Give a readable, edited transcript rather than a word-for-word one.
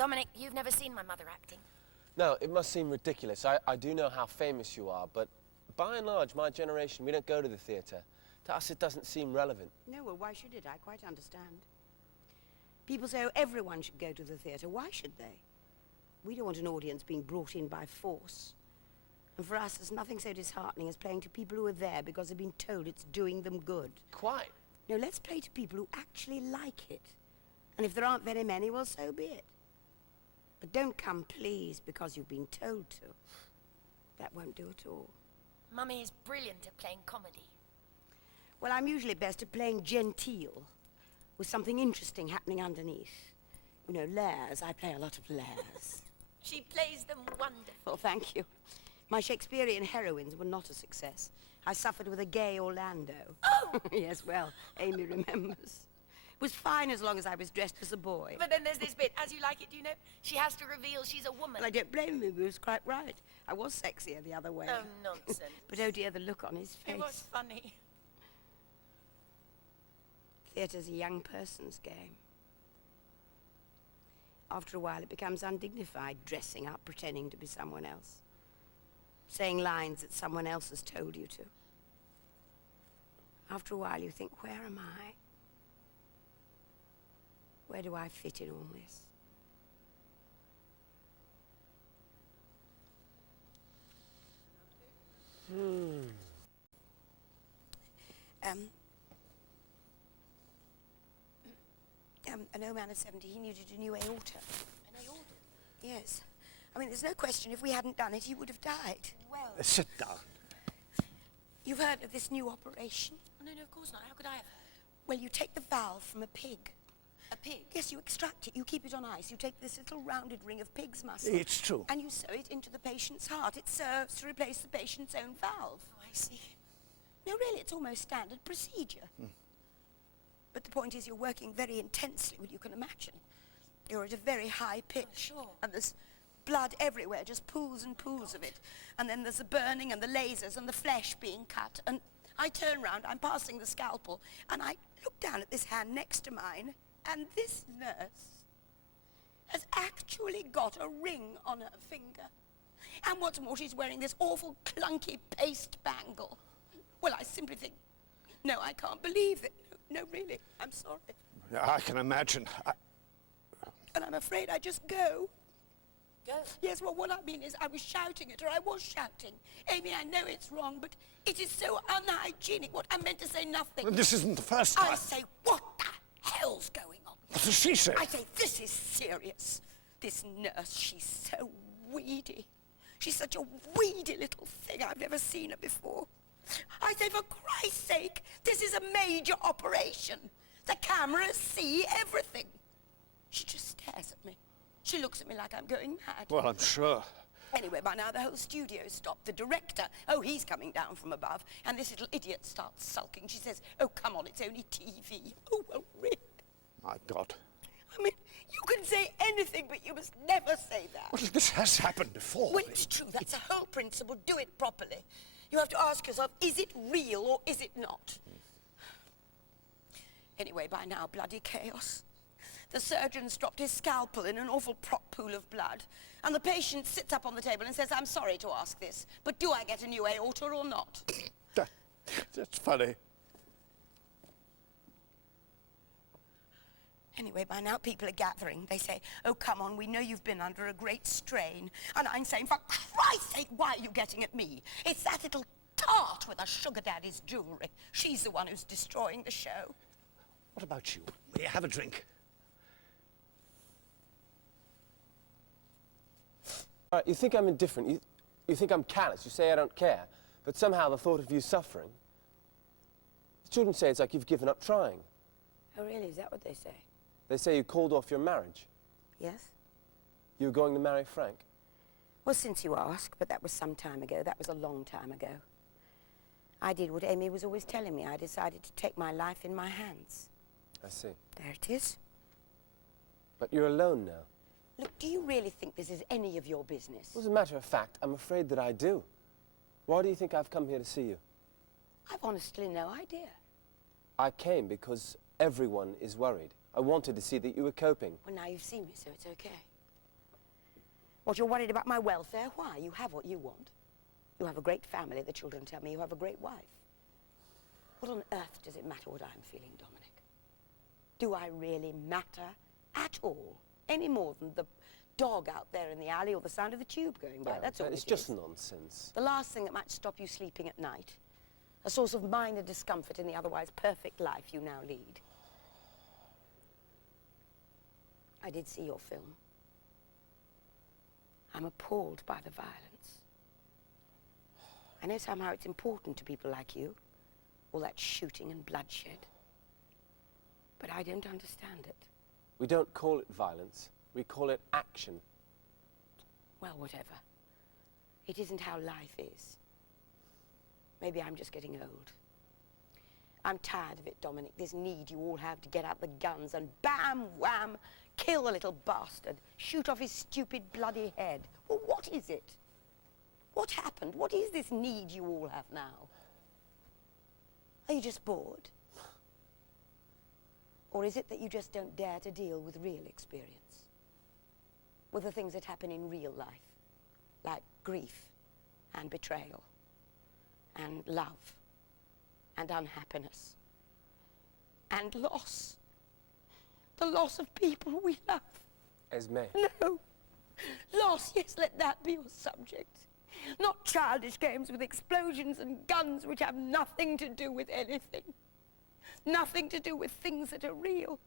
Dominic, you've never seen my mother acting. No, it must seem ridiculous. I do know how famous you are, but by and large, my generation, we don't go to the theatre. To us, it doesn't seem relevant. No, well, why should it? I quite understand. People say, oh, everyone should go to the theatre. Why should they? We don't want an audience being brought in by force. And for us, there's nothing so disheartening as playing to people who are there because they've been told it's doing them good. Quite. No, let's play to people who actually like it. And if there aren't very many, well, so be it. But don't come, please, because you've been told to. That won't do at all. Mummy is brilliant at playing comedy. Well, I'm usually best at playing genteel, with something interesting happening underneath. You know, Lairs. I play a lot of Lairs. She plays them wonderfully. Well, thank you. My Shakespearean heroines were not a success. I suffered with a gay Orlando. Oh! Yes, well, Amy remembers. It was fine as long as I was dressed as a boy. But then there's this bit, As You Like It, do you know? She has to reveal she's a woman. Well, I don't blame him. He was quite right. I was sexier the other way. Oh, nonsense. But oh dear, the look on his face. It was funny. Theatre's a young person's game. After a while, it becomes undignified, dressing up, pretending to be someone else. Saying lines that someone else has told you to. After a while, you think, where am I? Where do I fit in all this? An old man of 70, he needed a new aorta. An aorta? Yes. I mean, there's no question if we hadn't done it, he would have died. Well... Sit down. You've heard of this new operation? No, of course not. How could I have heard? Well, you take the valve from a pig. A pig? Yes, you extract it. You keep it on ice. You take this little rounded ring of pig's muscle. It's true. And you sew it into the patient's heart. It serves to replace the patient's own valve. Oh, I see. No, really, it's almost standard procedure. But the point is you're working very intensely, well, you can imagine. You're at a very high pitch. Oh, sure. And there's blood everywhere, just pools and pools of it. And then there's the burning and the lasers and the flesh being cut. And I turn round, I'm passing the scalpel, and I look down at this hand next to mine, and this nurse has actually got a ring on her finger. And what's more, she's wearing this awful clunky paste bangle. Well, I simply think, no, I can't believe it. No, really, I'm sorry. Yeah, I can imagine. And I'm afraid I just go. Go? Yes, well, what I mean is I was shouting at her. I was shouting. Amy, I know it's wrong, but it is so unhygienic. What I meant to say nothing. This isn't the first time. I say, what the hell's going on? What does she say? I say, this is serious. This nurse, she's so weedy. She's such a weedy little thing. I've never seen her before. I say, for Christ's sake, this is a major operation. The cameras see everything. She just stares at me. She looks at me like I'm going mad. Well, I'm sure. Anyway, by now the whole studio stopped. The director, oh, he's coming down from above. And this little idiot starts sulking. She says, oh, come on, it's only TV. Oh, well, really? My God. I mean, you can say anything, but you must never say that. Well, this has happened before. Well, it's true. That's the whole principle. Do it properly. You have to ask yourself, is it real or is it not? Anyway, by now, bloody chaos. The surgeon's dropped his scalpel in an awful prop pool of blood, and the patient sits up on the table and says, I'm sorry to ask this, but do I get a new aorta or not? That's funny. Anyway, by now people are gathering. They say, oh, come on, we know you've been under a great strain. And I'm saying, for Christ's sake, why are you getting at me? It's that little tart with her sugar daddy's jewellery. She's the one who's destroying the show. What about you? Will you have a drink? All right, you think I'm indifferent. You think I'm callous. You say I don't care. But somehow the thought of you suffering... The children say it's like you've given up trying. Oh, really? Is that what they say? They say you called off your marriage. Yes? You were going to marry Frank. Well, since you ask, but that was some time ago. That was a long time ago. I did what Amy was always telling me. I decided to take my life in my hands. I see. There it is. But you're alone now. Look, do you really think this is any of your business? Well, as a matter of fact, I'm afraid that I do. Why do you think I've come here to see you? I've honestly no idea. I came because everyone is worried. I wanted to see that you were coping. Well, now you've seen me, so it's okay. What, you're worried about my welfare? Why? You have what you want. You have a great family, the children tell me. You have a great wife. What on earth does it matter what I'm feeling, Dominic? Do I really matter at all? Any more than the dog out there in the alley or the sound of the tube going by? That's all It's it just is. nonsense. The last thing that might stop you sleeping at night. A source of minor discomfort in the otherwise perfect life you now lead. I did see your film. I'm appalled by the violence. I know somehow it's important to people like you, all that shooting and bloodshed. But I don't understand it. We don't call it violence. We call it action. Well, whatever. It isn't how life is. Maybe I'm just getting old. I'm tired of it, Dominic, this need you all have to get out the guns and bam, wham, kill the little bastard, shoot off his stupid bloody head. Well, what is it? What happened? What is this need you all have now? Are you just bored? Or is it that you just don't dare to deal with real experience? With the things that happen in real life, like grief and betrayal and love and unhappiness and loss. The loss of people we love. Esme. No. Loss, yes, let that be your subject. Not childish games with explosions and guns which have nothing to do with anything. Nothing to do with things that are real.